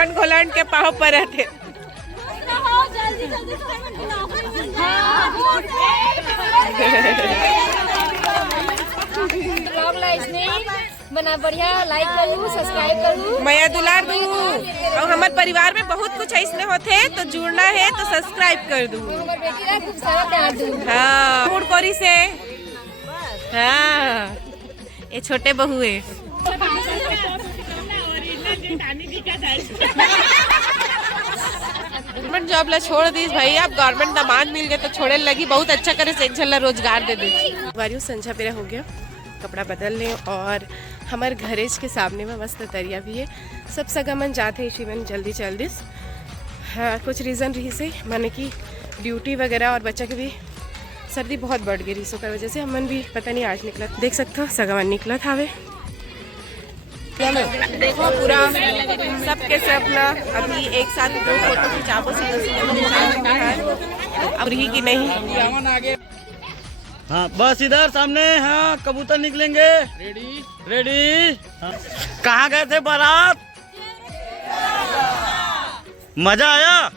घोलण घोलण के पाँव पर रहते। बना बढ़िया, लाइक करूँ, सब्सक्राइब करूँ, मैं दुलार दूँ और हमारे परिवार में बहुत कुछ ऐसे होते तो जुड़ना है तो सब्सक्राइब कर दूँ। खूब सारा प्यार दूँ। हाँ मुड़कोरी से। हाँ ये छोटे बहू है। गवर्नमेंट जॉब ला छोड़ दी भाई, अब गवर्नमेंट दामाद मिल गए तो छोड़े लगी। बहुत अच्छा करे से एक झल्ला रोजगार दे दी। वारियो संझा पेरा हो गया, कपड़ा बदल लें और हमारे घरेज के सामने में मस्त तरिया भी है। सब सगमन जाते इसी में जल्दी जल्दी। हाँ कुछ रीज़न रही से माने कि ड्यूटी वगैरह और बच्चा की भी सर्दी बहुत बढ़ गई रिसो की वजह से हमन भी पता नहीं आज निकला। देख सकते हो सगमन निकला था वे। देखो पूरा सबके सब ना अभी एक साथ दो फोटो खिंचाबो अब रही कि नहीं। हाँ बस इधर सामने। हाँ कबूतर निकलेंगे। Ready ready. हाँ। कहाँ गए थे बारात? मजा आया?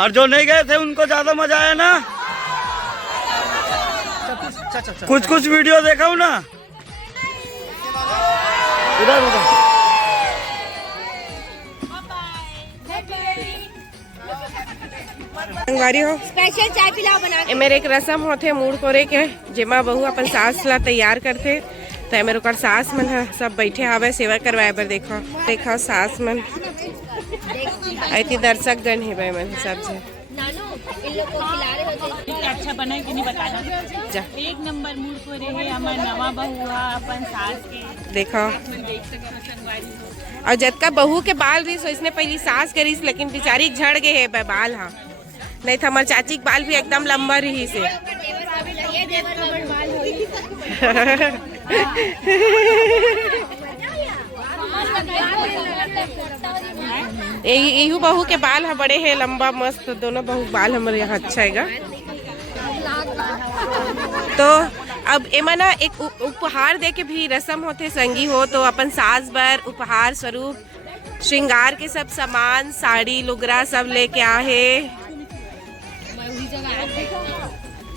और जो नहीं गए थे उनको ज्यादा मजा आया ना? कुछ कुछ वीडियो देखा हूँ ना। उधर उधर संगवारी हो स्पेशल चाय पिलाओ बना के। मेरे एक रसम होते मूड कोरे के जेमा बहू अपन सास ला तैयार करते तो मेरे ओकर सास मन है सब बैठे आवे सेवा करवाए बर। देखो देखो सास मन ऐती दर्शक गण है भाई मन सब जे नानू इन लोग को खिला रहे होते। अच्छा बना कि नहीं बताना जा। एक नंबर मूड को रहे हमार नवा बहुआ अपन सास के। देखो और जतका बहू के बाल रही सो इसने पहली सास करी लेकिन बेचारी झड़ गए है बाल। हाँ नहीं था हमारे चाची के बाल भी एकदम लंबा रही से। यही बहू के बाल है बड़े है लंबा मस्त। दोनों बहू बाल हमारे यहाँ अच्छा है। तो अब एमा ना एक उपहार दे के भी रस्म होते संगी हो तो अपन सास बर उपहार स्वरूप श्रृंगार के सब सामान साड़ी लुगरा सब लेके आहे।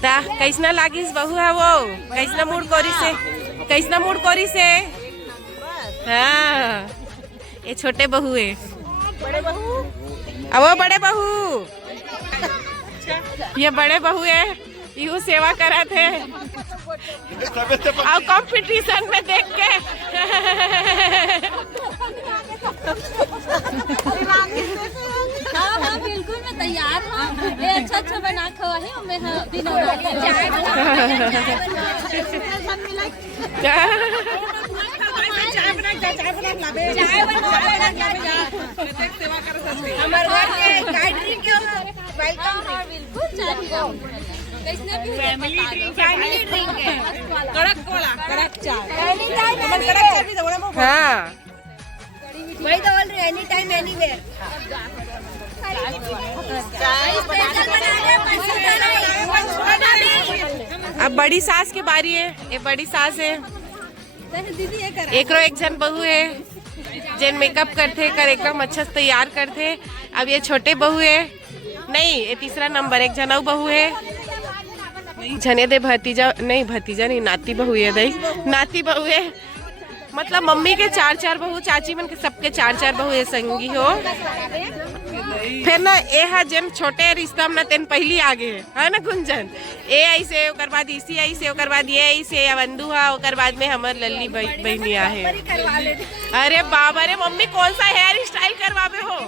ता कैसना लागिस बहू है वो? कैसना मूड कोरी से? कैसना मूड कोरी से? हाँ ये छोटे बहू है। बड़े बहू अब वो बड़े बहू ये बड़े बहू है यू सेवा करा थे और कंपटीशन में देख के हाँ बिल्कुल मैं तैयार हूँ। अच्छा अच्छा बना खवा है मैं हमारे घर के गाइड के वेलकम फैमिली ड्रिंक है कड़क कोला कड़क चाय। हाँ वही तो बोल रही एनी टाइम एनीवेयर। अब बड़ी सास की बारी है। ये बड़ी सास है। एक जन बहू है जिन मेकअप करते कर एकदम अच्छा से तैयार करते। अब ये छोटे बहू है नहीं ये तीसरा नंबर एक जन बहू है। जने दे भतीजा नहीं नाती बहू है दई नाती बहू है। मतलब मम्मी के चार चार बहू चाची मन के सबके चार चार बहू ये संगी हो। फिर ना ए हा जन छोटे रिश्ता में तेन पहली आगे है ना गुंजन ए ऐसे ओकर बाद इसी ऐसे ओकर बाद ये ऐसे अवंदू हा ओकर बाद में हमर लल्ली बहनिया है। अरे बाबा रे मम्मी कौन सा हेयर स्टाइल करवावे हो?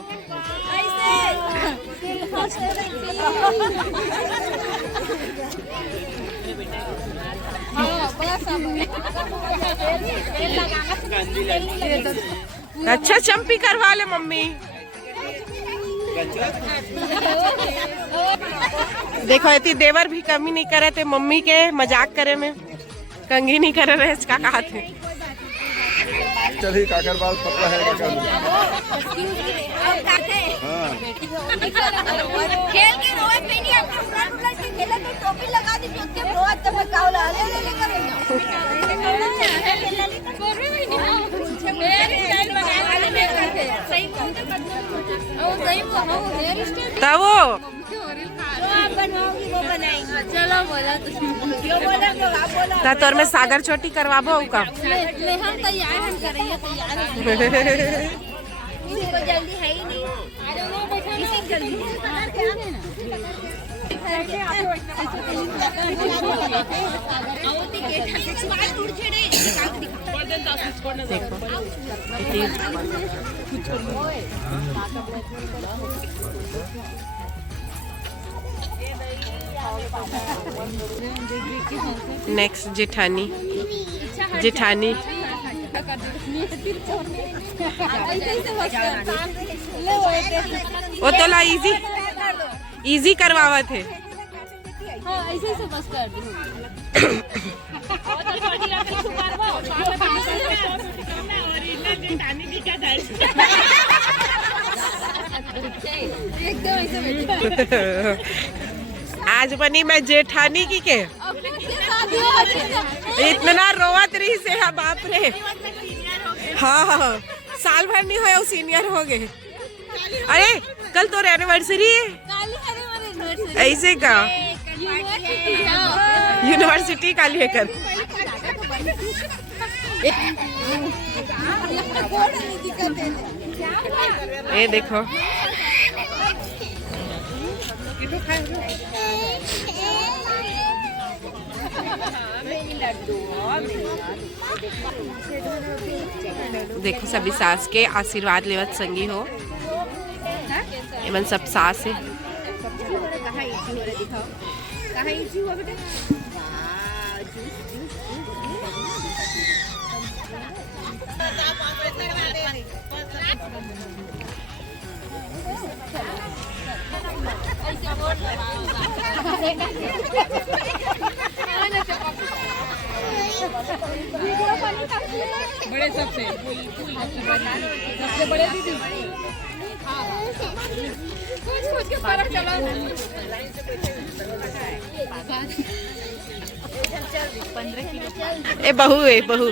अच्छा चंपी करवा ले मम्मी। देखो इतनी देवर भी कमी नहीं करे थे मम्मी के मजाक करे में कंगी नहीं करे रहे इसका कहा थे। चलिए काकर बाल पतला है खेल के रोए पे नहीं आपने उलट उलट के खेला तो टोपी लगा दी उसके रोज तब काव ला ले ले करेंगे मेरे स्टाइल बना वाले में करते तब वो जो आप बनवाओगी वो बनाएंगे। चलो बोला तो जो बोला तो आप बोला। ता तोर में सागर चोटी करवाबो का ले हम तैयार हम कर रही है तैयार। किसी को जल्दी है ही नहीं। किसी को जल्दी नेक्स्ट जेठानी जेठानी वो तो ला इजी करवावा थे। हाँ ऐसे से बस कर दी। एकदम ऐसे आज बनी मैं जेठानी की के इतना रोवत रही से है बाप रे। हाँ हाँ साल भर नहीं हुआ सीनियर हो गए। अरे कल तो एनिवर्सरी है ऐसे का यूनिवर्सिटी का लिए कर। ये देखो देखो सभी सास के आशीर्वाद लेवत संगी हो। एमन सब सास है। बड़े सबसे बड़े दीदी खोज के पारा चला। ए बहू है बहू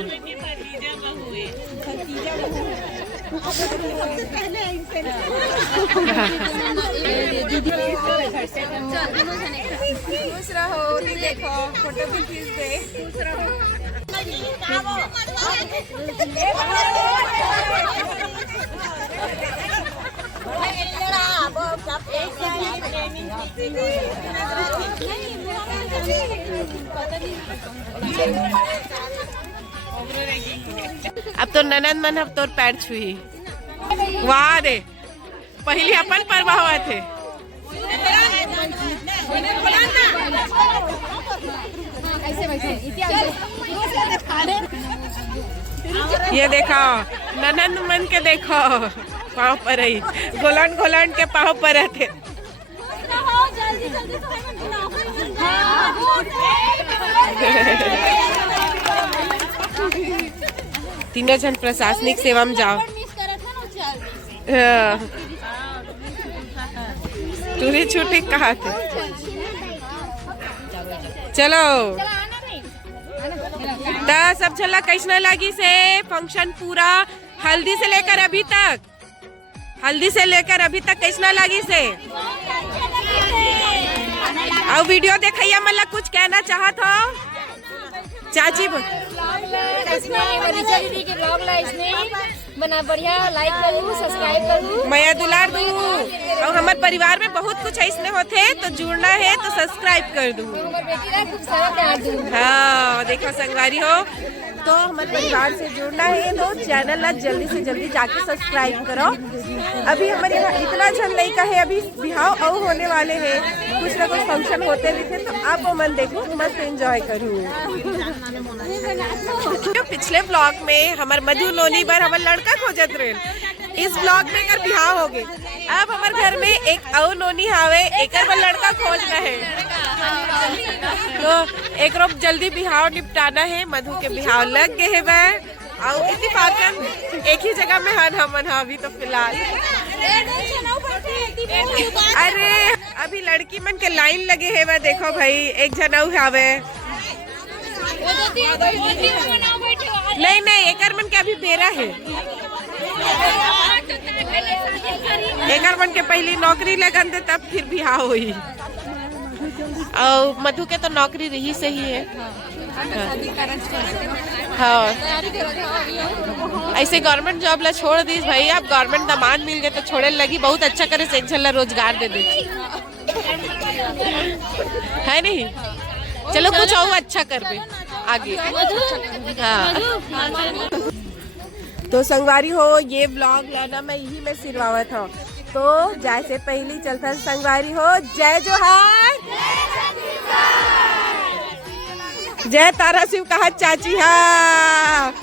खुश रहो। देखो फोटो भी खींच दे। खुश रहो। अब तो ननद मन अब तोर पैर छुई। वाह रे पहले अपन परवा हुआ थे। ये देखो ननद मन के देखो पाँव पर ही गोलन गोलन के पाँव पर थे। तीनों जन प्रशासनिक सेवा में जाओ। टूरी छुट्टी कहा थे। चलो तो सब चला कैसा लगी से फंक्शन पूरा हल्दी से लेकर अभी तक कैसा लगी से। और वीडियो देखिए मतलब कुछ कहना चाहत हो चाची। दीदी के ब्लॉग ला इसने बना बढ़िया लाइक करूँ सब्सक्राइब करूँ मैं दुलार दूँ और हमारे परिवार में बहुत कुछ ऐसे होते तो जुड़ना है तो सब्सक्राइब कर दूँ। हाँ देखो संगवारी हो तो हमारे परिवार से जुड़ना है तो चैनल ला जल्दी से जल्दी जाके सब्सक्राइब करो। अभी हमारे यहाँ इतना जन लड़का है अभी बिहाव और होने वाले हैं कुछ ना कुछ फंक्शन होते भी थे तो आप वो मन देखो मस्त एंजॉय करूँ। पिछले ब्लॉग में हमारे मधु नोनी पर हमारे लड़का खोजत रहे। इस ब्लॉग में कर बिहाव हो गए। अब हमारे घर में एक और नोनी हावे एक लड़का खोज रहे तो एक रोज जल्दी बिहाव निपटाना है। मधु के बिहाव लग गए है और इत्तेफाकन एक ही जगह में हम अभी तो फिलहाल। अरे अभी लड़की मन के लाइन लगे है वह देखो भाई एक जनाऊ हावे। नहीं एक मन के अभी बेरा है। हमन के पहली नौकरी लगन दे तब फिर बिहार हुई। और मधु के तो नौकरी रही से ही है। हाँ ऐसे गवर्नमेंट जॉब ला छोड़ दी भाई, अब गवर्नमेंट दामाद मिल गए तो छोड़े लगी। बहुत अच्छा करे से एक झल्ला रोजगार दे दे है नहीं। चलो कुछ और अच्छा कर दे आगे। हाँ तो संगवारी हो ये ब्लॉग लाना मैं यही में सिरवावा था। तो जैसे पहली चलता संगवारी हो जय जोहार, जय तारा शिव कहा चाची। हाँ